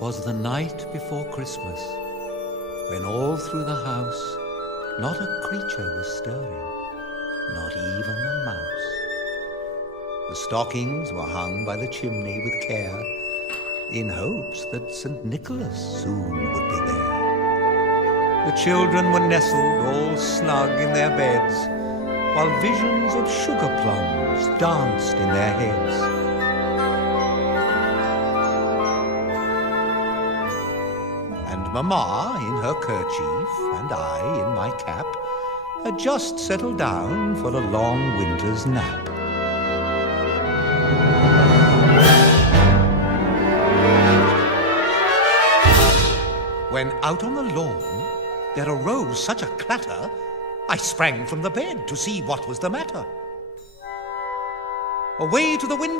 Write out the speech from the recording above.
'Twas the night before Christmas, when all through the house not a creature was stirring, not even a mouse. The stockings were hung by the chimney with care, in hopes that St. Nicholas soon would be there. The children were nestled all snug in their beds, while visions of sugar plums danced in their heads. And Mamma in her kerchief and I in my cap had just settled down for a long winter's nap. When out on the lawn there arose such a clatter, I sprang from the bed to see what was the matter. Away to the window